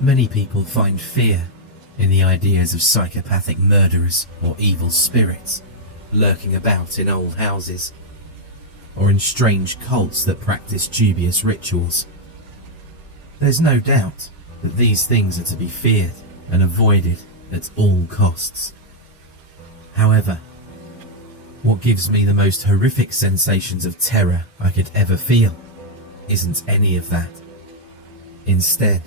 Many people find fear in the ideas of psychopathic murderers or evil spirits lurking about in old houses, or in strange cults that practice dubious rituals. There's no doubt that these things are to be feared and avoided at all costs. However, what gives me the most horrific sensations of terror I could ever feel isn't any of that. Instead,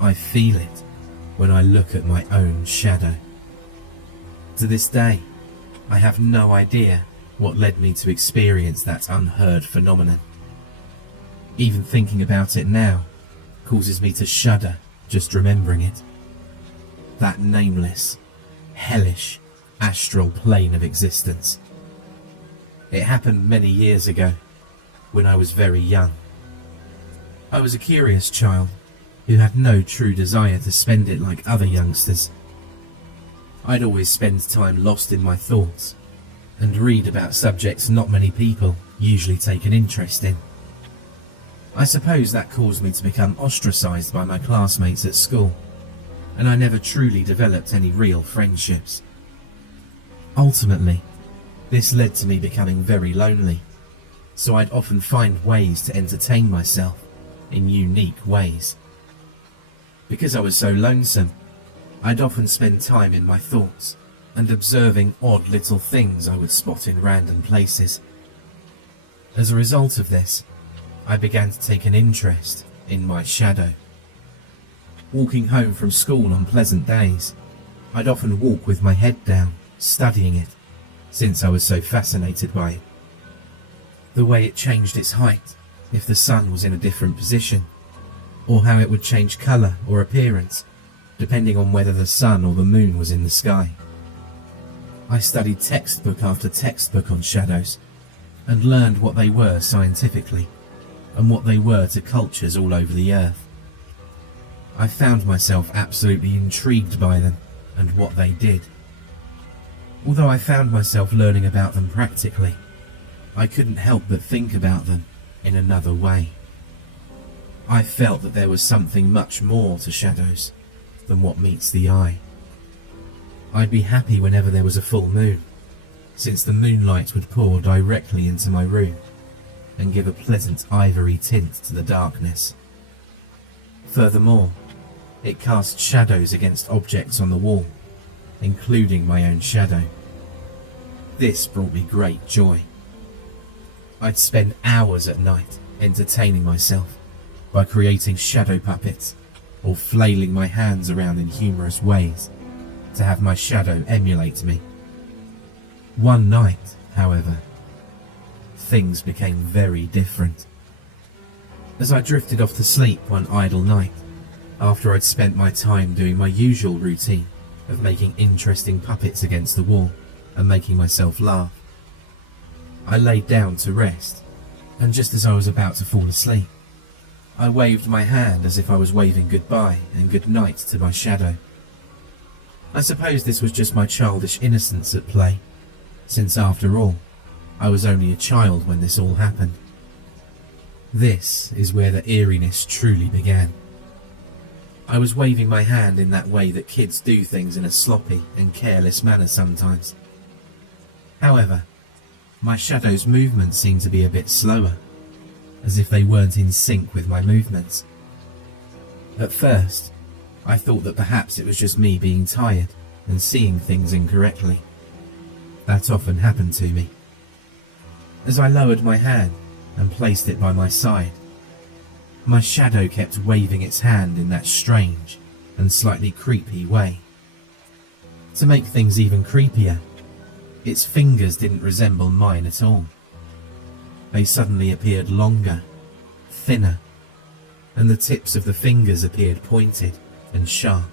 I feel it when I look at my own shadow. To this day, I have no idea what led me to experience that unheard phenomenon. Even thinking about it now causes me to shudder just remembering it. That nameless, hellish, astral plane of existence. It happened many years ago, when I was very young. I was a curious child who had no true desire to spend it like other youngsters. I'd always spend time lost in my thoughts and read about subjects not many people usually take an interest in. I suppose that caused me to become ostracized by my classmates at school, and I never truly developed any real friendships. Ultimately, this led to me becoming very lonely, so I'd often find ways to entertain myself in unique ways. Because I was so lonesome, I'd often spend time in my thoughts and observing odd little things I would spot in random places. As a result of this, I began to take an interest in my shadow. Walking home from school on pleasant days, I'd often walk with my head down, studying it, since I was so fascinated by it. The way it changed its height if the sun was in a different position, or how it would change colour or appearance depending on whether the sun or the moon was in the sky. I studied textbook after textbook on shadows and learned what they were scientifically and what they were to cultures all over the earth. I found myself absolutely intrigued by them and what they did. Although I found myself learning about them practically, I couldn't help but think about them in another way. I felt that there was something much more to shadows than what meets the eye. I'd be happy whenever there was a full moon, since the moonlight would pour directly into my room and give a pleasant ivory tint to the darkness. Furthermore, it cast shadows against objects on the wall, including my own shadow. This brought me great joy. I'd spend hours at night entertaining myself by creating shadow puppets or flailing my hands around in humorous ways to have my shadow emulate me. One night, however, things became very different. As I drifted off to sleep one idle night, after I'd spent my time doing my usual routine of making interesting puppets against the wall and making myself laugh, I laid down to rest, and just as I was about to fall asleep, I waved my hand as if I was waving goodbye and good night to my shadow. I suppose this was just my childish innocence at play, since after all, I was only a child when this all happened. This is where the eeriness truly began. I was waving my hand in that way that kids do things in a sloppy and careless manner sometimes. However, my shadow's movements seemed to be a bit slower, as if they weren't in sync with my movements. At first, I thought that perhaps it was just me being tired and seeing things incorrectly. That often happened to me. As I lowered my hand and placed it by my side, my shadow kept waving its hand in that strange and slightly creepy way. To make things even creepier, its fingers didn't resemble mine at all. They suddenly appeared longer, thinner, and the tips of the fingers appeared pointed and sharp.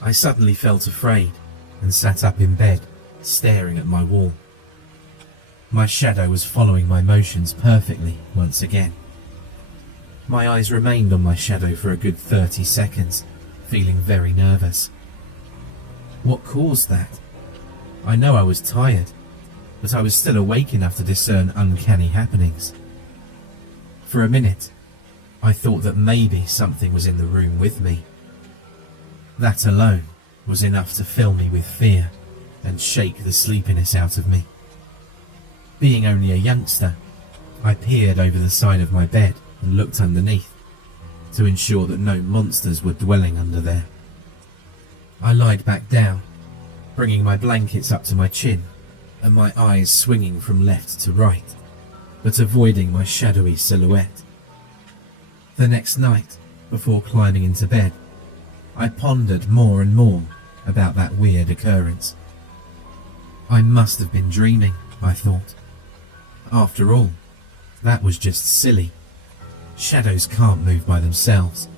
I suddenly felt afraid and sat up in bed, staring at my wall. My shadow was following my motions perfectly once again. My eyes remained on my shadow for a good 30 seconds, feeling very nervous. What caused that? I know I was tired, but I was still awake enough to discern uncanny happenings. For a minute, I thought that maybe something was in the room with me. That alone was enough to fill me with fear and shake the sleepiness out of me. Being only a youngster, I peered over the side of my bed and looked underneath to ensure that no monsters were dwelling under there. I lied back down, bringing my blankets up to my chin and my eyes swinging from left to right, but avoiding my shadowy silhouette. The next night, before climbing into bed, I pondered more and more about that weird occurrence. I must have been dreaming, I thought. After all, that was just silly. Shadows can't move by themselves.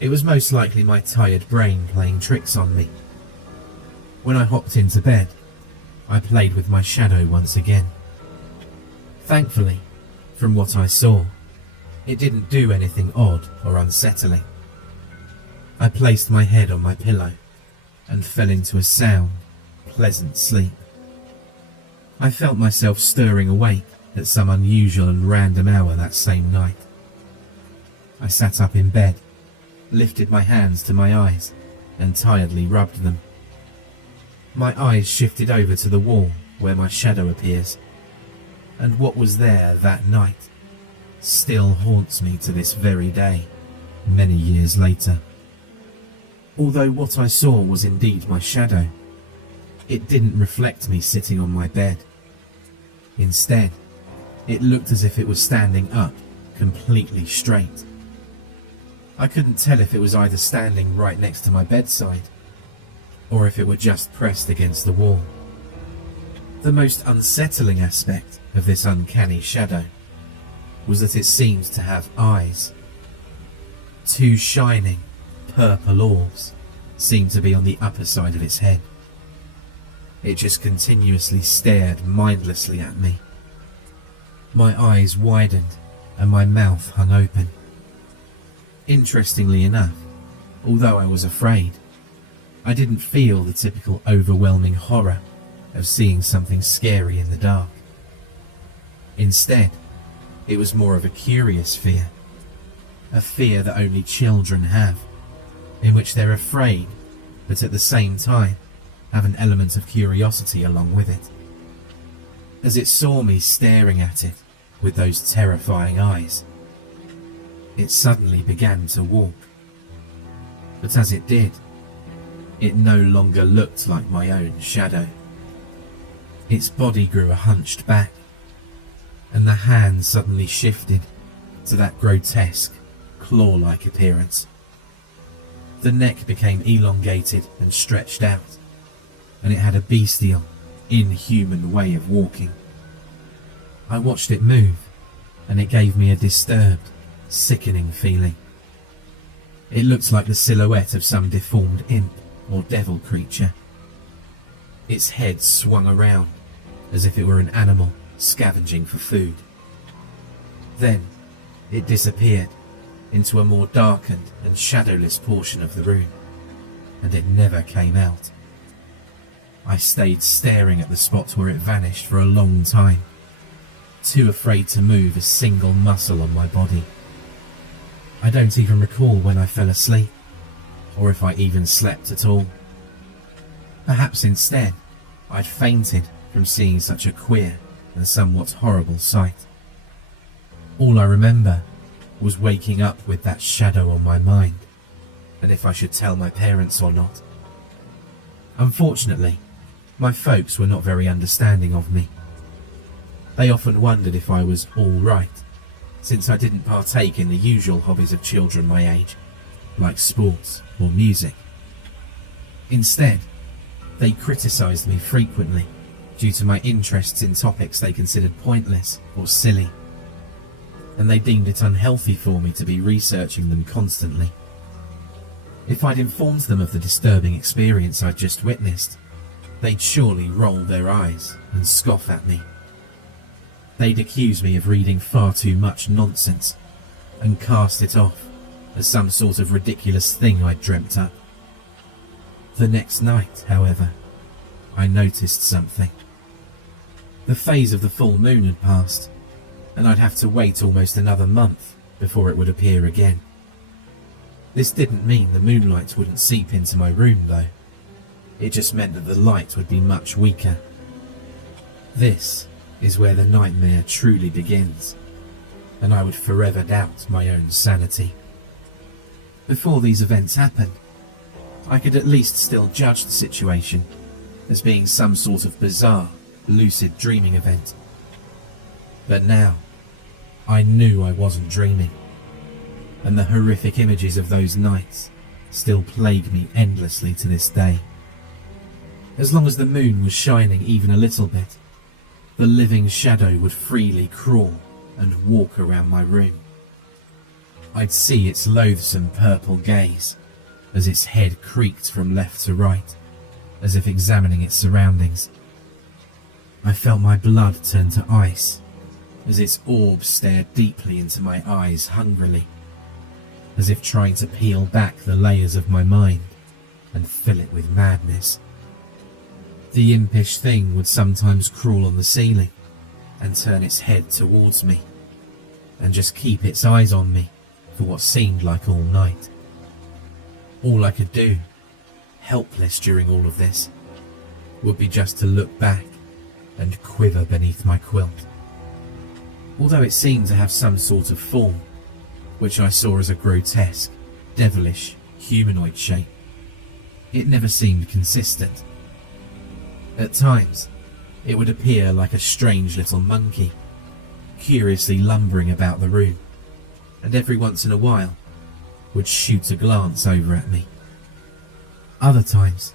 It was most likely my tired brain playing tricks on me. When I hopped into bed, I played with my shadow once again. Thankfully, from what I saw, it didn't do anything odd or unsettling. I placed my head on my pillow and fell into a sound, pleasant sleep. I felt myself stirring awake at some unusual and random hour that same night. I sat up in bed, lifted my hands to my eyes, and tiredly rubbed them. My eyes shifted over to the wall where my shadow appears, and what was there that night still haunts me to this very day, many years later. Although what I saw was indeed my shadow, it didn't reflect me sitting on my bed. Instead, it looked as if it was standing up, completely straight. I couldn't tell if it was either standing right next to my bedside, or if it were just pressed against the wall. The most unsettling aspect of this uncanny shadow was that it seemed to have eyes. Two shining, purple orbs seemed to be on the upper side of its head. It just continuously stared mindlessly at me. My eyes widened and my mouth hung open. Interestingly enough, although I was afraid, I didn't feel the typical overwhelming horror of seeing something scary in the dark. Instead, it was more of a curious fear, a fear that only children have, in which they're afraid, but at the same time have an element of curiosity along with it. As it saw me staring at it with those terrifying eyes, it suddenly began to walk. But as it did, it no longer looked like my own shadow. Its body grew a hunched back, and the hand suddenly shifted to that grotesque, claw-like appearance. The neck became elongated and stretched out, and it had a bestial, inhuman way of walking. I watched it move, and it gave me a disturbed, sickening feeling. It looked like the silhouette of some deformed imp or devil creature. Its head swung around as if it were an animal scavenging for food. Then it disappeared into a more darkened and shadowless portion of the room, and it never came out. I stayed staring at the spot where it vanished for a long time, too afraid to move a single muscle on my body. I don't even recall when I fell asleep, or if I even slept at all. Perhaps instead, I'd fainted from seeing such a queer and somewhat horrible sight. All I remember was waking up with that shadow on my mind, and if I should tell my parents or not. Unfortunately, my folks were not very understanding of me. They often wondered if I was all right, since I didn't partake in the usual hobbies of children my age, like sports or music. Instead, they criticised me frequently due to my interests in topics they considered pointless or silly, and they deemed it unhealthy for me to be researching them constantly. If I'd informed them of the disturbing experience I'd just witnessed, they'd surely roll their eyes and scoff at me. They'd accuse me of reading far too much nonsense and cast it off as some sort of ridiculous thing I'd dreamt up. The next night, however, I noticed something. The phase of the full moon had passed, and I'd have to wait almost another month before it would appear again. This didn't mean the moonlight wouldn't seep into my room though. It just meant that the light would be much weaker. This is where the nightmare truly begins, and I would forever doubt my own sanity. Before these events happened, I could at least still judge the situation as being some sort of bizarre, lucid dreaming event. But now, I knew I wasn't dreaming, and the horrific images of those nights still plague me endlessly to this day. As long as the moon was shining even a little bit, the living shadow would freely crawl and walk around my room. I'd see its loathsome purple gaze as its head creaked from left to right, as if examining its surroundings. I felt my blood turn to ice as its orb stared deeply into my eyes hungrily, as if trying to peel back the layers of my mind and fill it with madness. The impish thing would sometimes crawl on the ceiling and turn its head towards me, and just keep its eyes on me for what seemed like all night. All I could do, helpless during all of this, would be just to look back and quiver beneath my quilt. Although it seemed to have some sort of form, which I saw as a grotesque, devilish, humanoid shape, it never seemed consistent. At times, it would appear like a strange little monkey, curiously lumbering about the room, and every once in a while would shoot a glance over at me. Other times,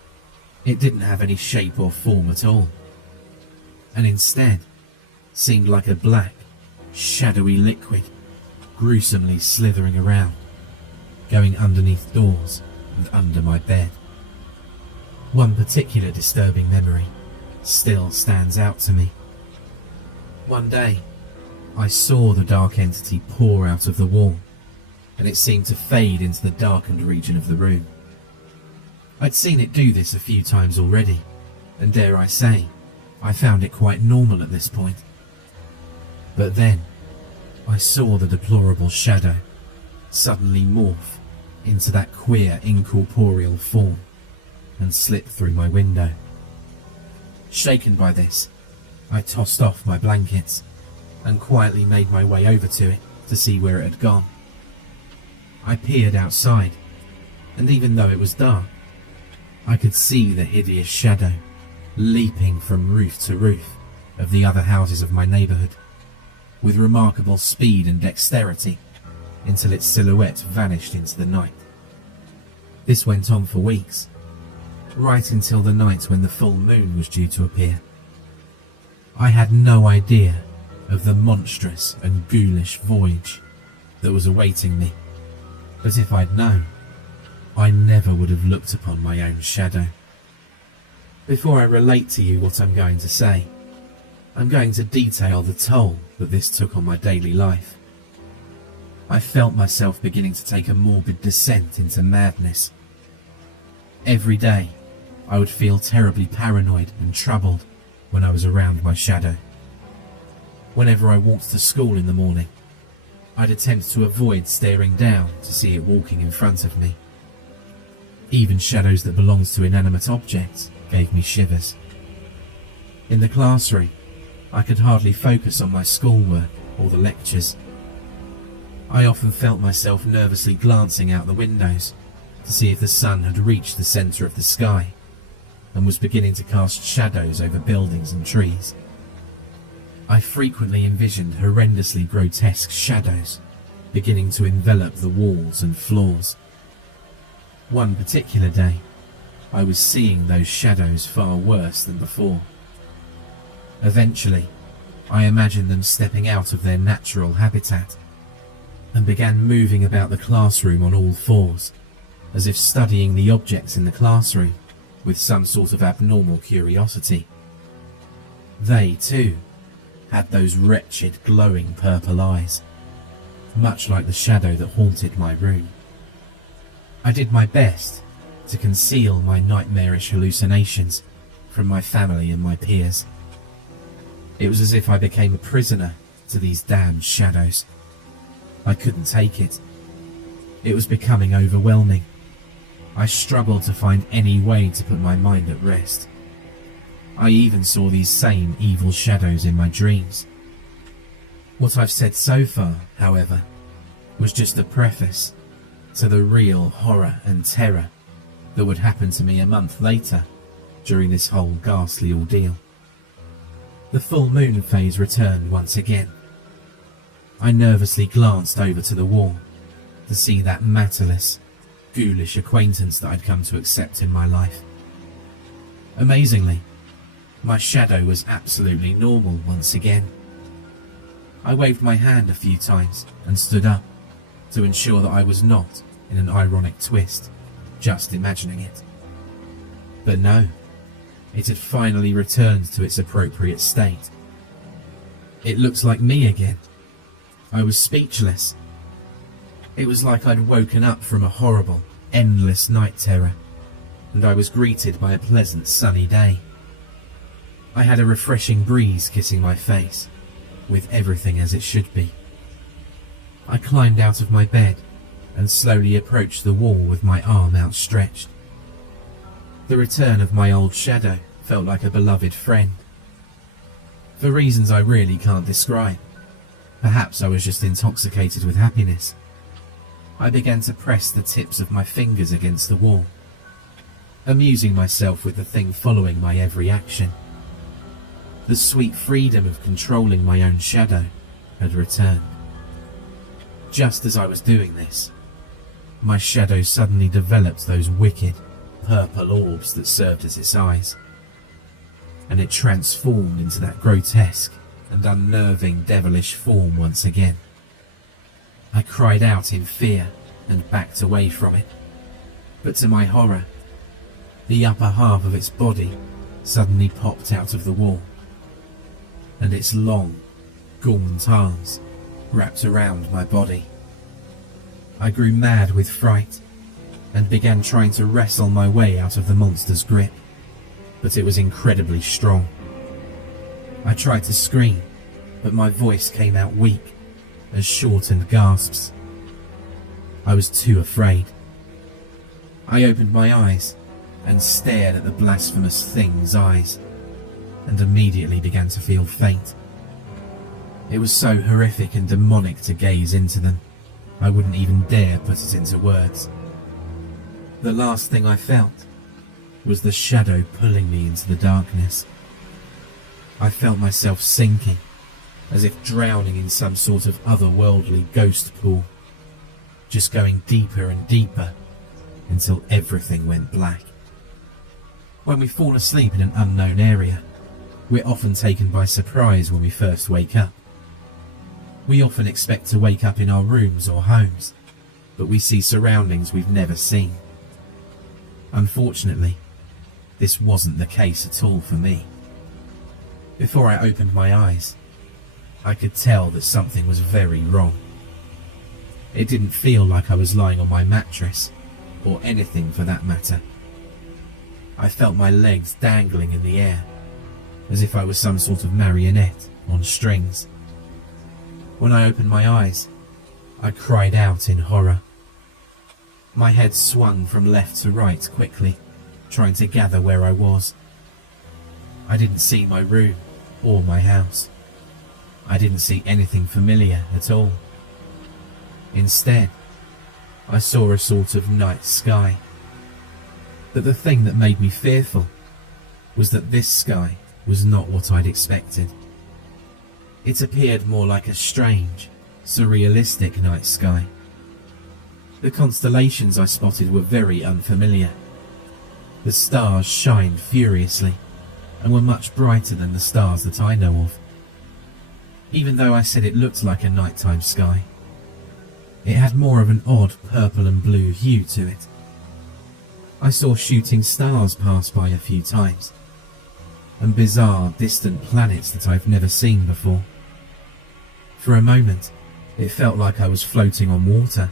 it didn't have any shape or form at all, and instead seemed like a black, shadowy liquid gruesomely slithering around, going underneath doors and under my bed. One particular disturbing memory still stands out to me. One day, I saw the dark entity pour out of the wall, and it seemed to fade into the darkened region of the room. I'd seen it do this a few times already, and dare I say, I found it quite normal at this point. But then, I saw the deplorable shadow suddenly morph into that queer incorporeal form and slip through my window. Shaken by this, I tossed off my blankets and quietly made my way over to it to see where it had gone. I peered outside, and even though it was dark, I could see the hideous shadow leaping from roof to roof of the other houses of my neighbourhood, with remarkable speed and dexterity, until its silhouette vanished into the night. This went on for weeks, right until the night when the full moon was due to appear. I had no idea of the monstrous and ghoulish voyage that was awaiting me, but if I'd known, I never would have looked upon my own shadow. Before I relate to you what I'm going to say, I'm going to detail the toll that this took on my daily life. I felt myself beginning to take a morbid descent into madness. Every day, I would feel terribly paranoid and troubled when I was around my shadow. Whenever I walked to school in the morning, I'd attempt to avoid staring down to see it walking in front of me. Even shadows that belonged to inanimate objects gave me shivers. In the classroom, I could hardly focus on my schoolwork or the lectures. I often felt myself nervously glancing out the windows to see if the sun had reached the centre of the sky and was beginning to cast shadows over buildings and trees. I frequently envisioned horrendously grotesque shadows beginning to envelop the walls and floors. One particular day, I was seeing those shadows far worse than before. Eventually, I imagined them stepping out of their natural habitat and began moving about the classroom on all fours, as if studying the objects in the classroom with some sort of abnormal curiosity. They, too, had those wretched glowing purple eyes, much like the shadow that haunted my room. I did my best to conceal my nightmarish hallucinations from my family and my peers. It was as if I became a prisoner to these damned shadows. I couldn't take it. It was becoming overwhelming. I struggled to find any way to put my mind at rest. I even saw these same evil shadows in my dreams. What I've said so far, however, was just a preface to the real horror and terror that would happen to me a month later during this whole ghastly ordeal. The full moon phase returned once again. I nervously glanced over to the wall to see that matterless, ghoulish acquaintance that I'd come to accept in my life. Amazingly, my shadow was absolutely normal once again. I waved my hand a few times and stood up to ensure that I was not, in an ironic twist, just imagining it. But no, it had finally returned to its appropriate state. It looked like me again. I was speechless. It was like I'd woken up from a horrible, endless night terror, and I was greeted by a pleasant sunny day. I had a refreshing breeze kissing my face, with everything as it should be. I climbed out of my bed and slowly approached the wall with my arm outstretched. The return of my old shadow felt like a beloved friend. For reasons I really can't describe, perhaps I was just intoxicated with happiness, I began to press the tips of my fingers against the wall, amusing myself with the thing following my every action. The sweet freedom of controlling my own shadow had returned. Just as I was doing this, my shadow suddenly developed those wicked, purple orbs that served as its eyes, and it transformed into that grotesque and unnerving devilish form once again. I cried out in fear and backed away from it, but to my horror, the upper half of its body suddenly popped out of the wall, and its long, gaunt arms wrapped around my body. I grew mad with fright and began trying to wrestle my way out of the monster's grip, but it was incredibly strong. I tried to scream, but my voice came out weak, as shortened gasps. I was too afraid. I opened my eyes and stared at the blasphemous thing's eyes, and immediately began to feel faint. It was so horrific and demonic to gaze into them, I wouldn't even dare put it into words. The last thing I felt was the shadow pulling me into the darkness. I felt myself sinking, as if drowning in some sort of otherworldly ghost pool, just going deeper and deeper until everything went black. When we fall asleep in an unknown area, we're often taken by surprise when we first wake up. We often expect to wake up in our rooms or homes, but we see surroundings we've never seen. Unfortunately, this wasn't the case at all for me. Before I opened my eyes, I could tell that something was very wrong. It didn't feel like I was lying on my mattress, or anything for that matter. I felt my legs dangling in the air, as if I was some sort of marionette on strings. When I opened my eyes, I cried out in horror. My head swung from left to right quickly, trying to gather where I was. I didn't see my room or my house. I didn't see anything familiar at all. Instead, I saw a sort of night sky. But the thing that made me fearful was that this sky was not what I'd expected. It appeared more like a strange, surrealistic night sky. The constellations I spotted were very unfamiliar. The stars shined furiously and were much brighter than the stars that I know of. Even though I said it looked like a nighttime sky, it had more of an odd purple and blue hue to it. I saw shooting stars pass by a few times, and bizarre, distant planets that I've never seen before. For a moment, it felt like I was floating on water,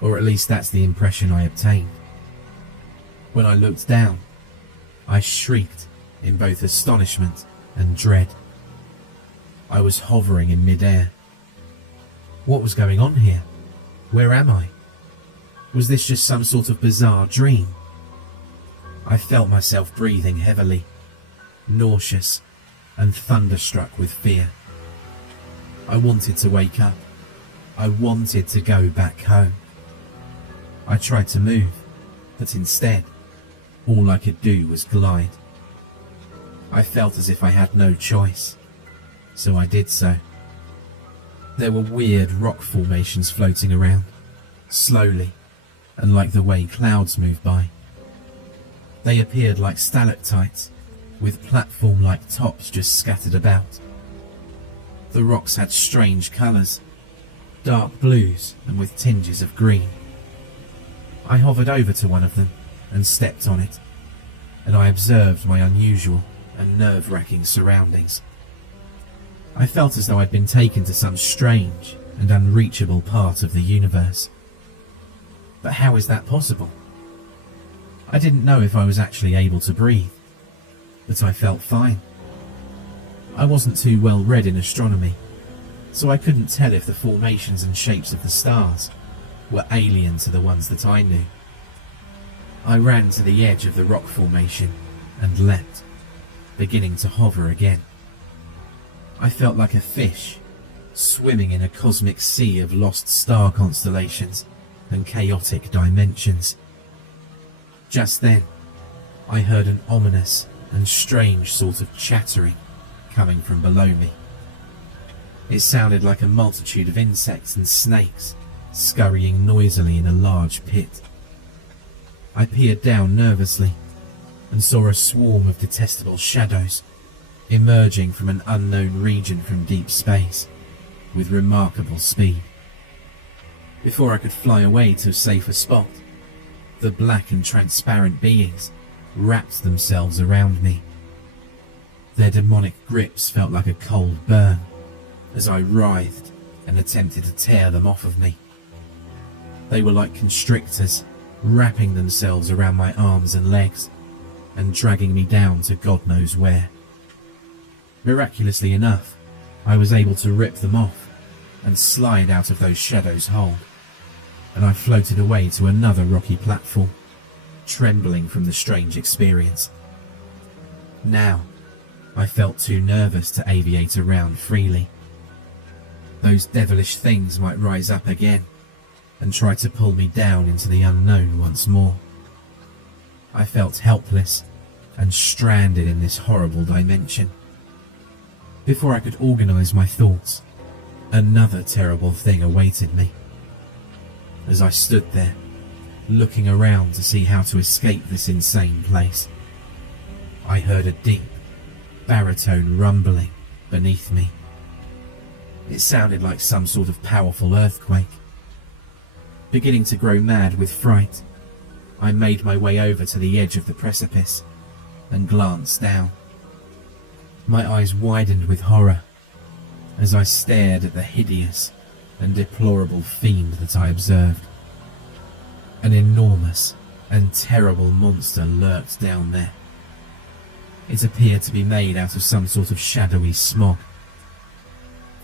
or at least that's the impression I obtained. When I looked down, I shrieked in both astonishment and dread. I was hovering in mid-air. What was going on here? Where am I? Was this just some sort of bizarre dream? I felt myself breathing heavily, nauseous and thunderstruck with fear. I wanted to wake up. I wanted to go back home. I tried to move, but instead, all I could do was glide. I felt as if I had no choice, so I did so. There were weird rock formations floating around, slowly, and like the way clouds move by. They appeared like stalactites, with platform-like tops just scattered about. The rocks had strange colours, dark blues and with tinges of green. I hovered over to one of them and stepped on it, and I observed my unusual and nerve-wracking surroundings. I felt as though I'd been taken to some strange and unreachable part of the universe. But how is that possible? I didn't know if I was actually able to breathe, but I felt fine. I wasn't too well read in astronomy, so I couldn't tell if the formations and shapes of the stars were alien to the ones that I knew. I ran to the edge of the rock formation and leapt, beginning to hover again. I felt like a fish, swimming in a cosmic sea of lost star constellations and chaotic dimensions. Just then, I heard an ominous and strange sort of chattering coming from below me. It sounded like a multitude of insects and snakes scurrying noisily in a large pit. I peered down nervously and saw a swarm of detestable shadows emerging from an unknown region from deep space with remarkable speed. Before I could fly away to a safer spot, the black and transparent beings wrapped themselves around me. Their demonic grips felt like a cold burn as I writhed and attempted to tear them off of me. They were like constrictors, wrapping themselves around my arms and legs and dragging me down to God knows where. Miraculously enough, I was able to rip them off and slide out of those shadows' hold, and I floated away to another rocky platform, trembling from the strange experience. Now, I felt too nervous to aviate around freely. Those devilish things might rise up again and try to pull me down into the unknown once more. I felt helpless and stranded in this horrible dimension. Before I could organize my thoughts, another terrible thing awaited me. As I stood there, looking around to see how to escape this insane place, I heard a deep, baritone rumbling beneath me. It sounded like some sort of powerful earthquake. Beginning to grow mad with fright, I made my way over to the edge of the precipice and glanced down. My eyes widened with horror as I stared at the hideous and deplorable fiend that I observed. An enormous and terrible monster lurked down there. It appeared to be made out of some sort of shadowy smog.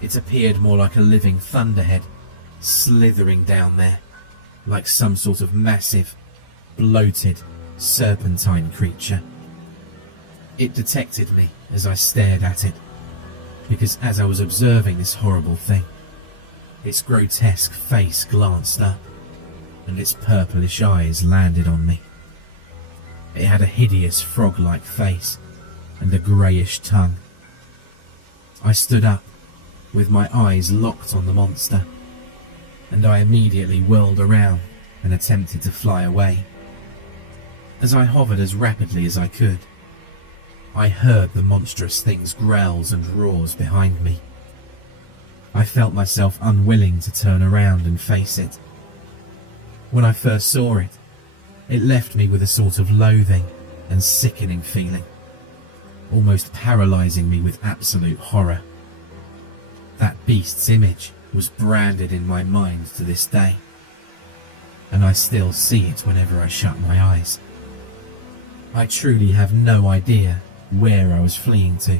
It appeared more like a living thunderhead, slithering down there, like some sort of massive, bloated, serpentine creature. It detected me as I stared at it, because as I was observing this horrible thing, its grotesque face glanced up, and its purplish eyes landed on me. It had a hideous frog-like face and a greyish tongue. I stood up, with my eyes locked on the monster, and I immediately whirled around and attempted to fly away. As I hovered as rapidly as I could, I heard the monstrous thing's growls and roars behind me. I felt myself unwilling to turn around and face it. When I first saw it, it left me with a sort of loathing and sickening feeling, almost paralysing me with absolute horror. That beast's image was branded in my mind to this day, and I still see it whenever I shut my eyes. I truly have no idea where I was fleeing to.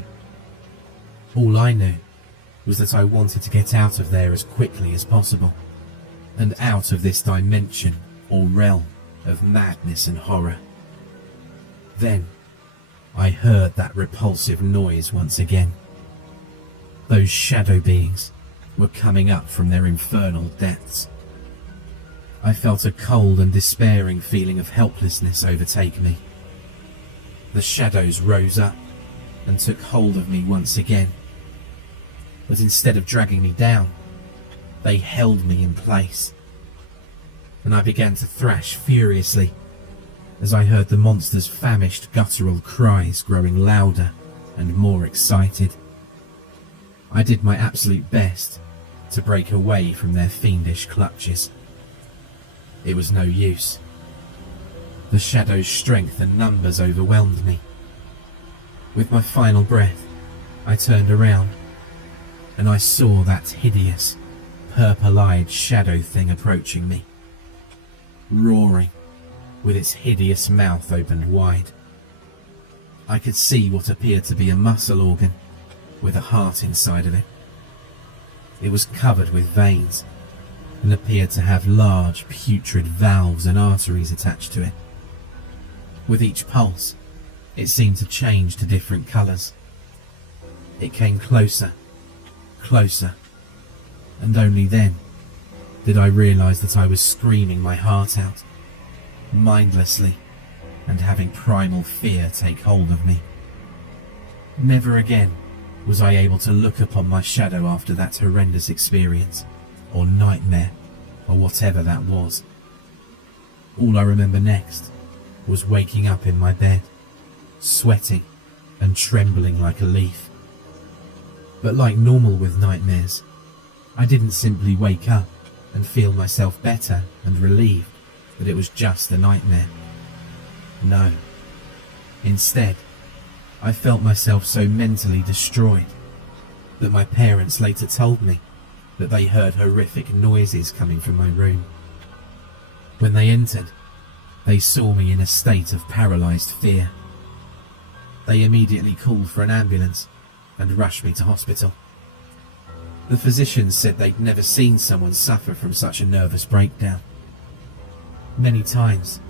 All I knew was that I wanted to get out of there as quickly as possible, and out of this dimension or realm of madness and horror. Then, I heard that repulsive noise once again. Those shadow beings were coming up from their infernal depths. I felt a cold and despairing feeling of helplessness overtake me. The shadows rose up and took hold of me once again, but instead of dragging me down, they held me in place, and I began to thrash furiously as I heard the monster's famished guttural cries growing louder and more excited. I did my absolute best to break away from their fiendish clutches. It was no use. The shadow's strength and numbers overwhelmed me. With my final breath, I turned around, and I saw that hideous, purple-eyed shadow thing approaching me, roaring, with its hideous mouth opened wide. I could see what appeared to be a muscle organ, with a heart inside of it. It was covered with veins, and appeared to have large, putrid valves and arteries attached to it. With each pulse, it seemed to change to different colours. It came closer, closer, and only then did I realise that I was screaming my heart out, mindlessly, and having primal fear take hold of me. Never again was I able to look upon my shadow after that horrendous experience, or nightmare, or whatever that was. All I remember next was waking up in my bed, sweating and trembling like a leaf. But like normal with nightmares, I didn't simply wake up and feel myself better and relieved that it was just a nightmare. No. Instead, I felt myself so mentally destroyed that my parents later told me that they heard horrific noises coming from my room. When they entered, they saw me in a state of paralysed fear. They immediately called for an ambulance and rushed me to hospital. The physicians said they'd never seen someone suffer from such a nervous breakdown. Many times,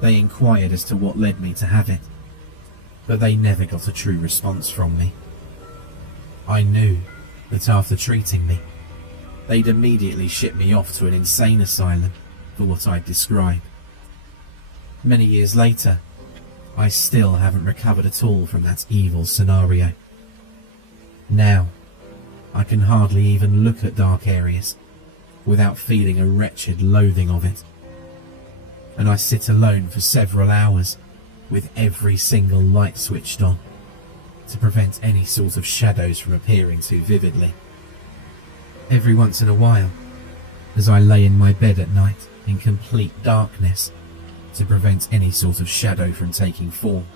they inquired as to what led me to have it, but they never got a true response from me. I knew that after treating me, they'd immediately ship me off to an insane asylum for what I'd described. Many years later, I still haven't recovered at all from that evil scenario. Now, I can hardly even look at dark areas without feeling a wretched loathing of it. And I sit alone for several hours with every single light switched on to prevent any sort of shadows from appearing too vividly. Every once in a while, as I lay in my bed at night in complete darkness to prevent any sort of shadow from taking form,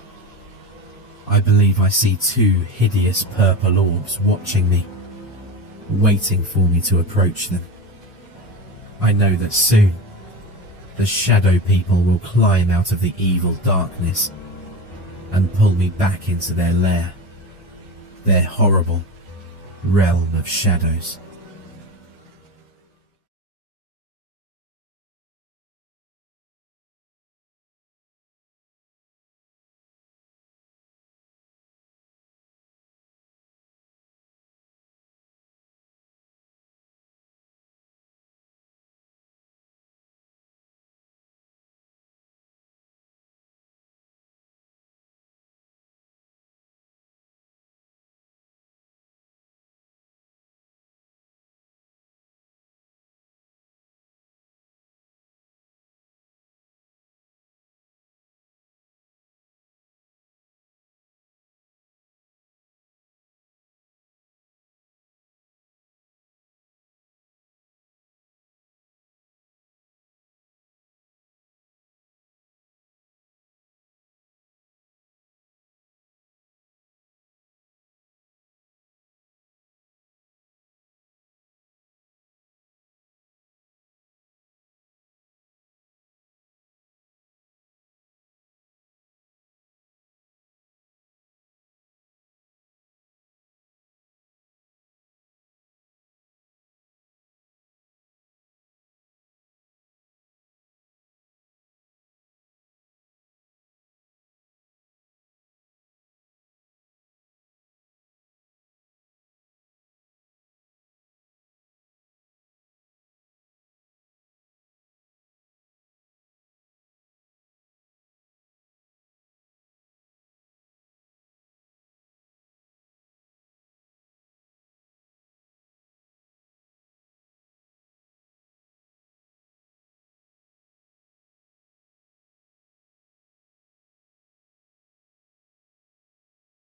I believe I see two hideous purple orbs watching me, waiting for me to approach them. I know that soon, the shadow people will climb out of the evil darkness and pull me back into their lair, their horrible realm of shadows.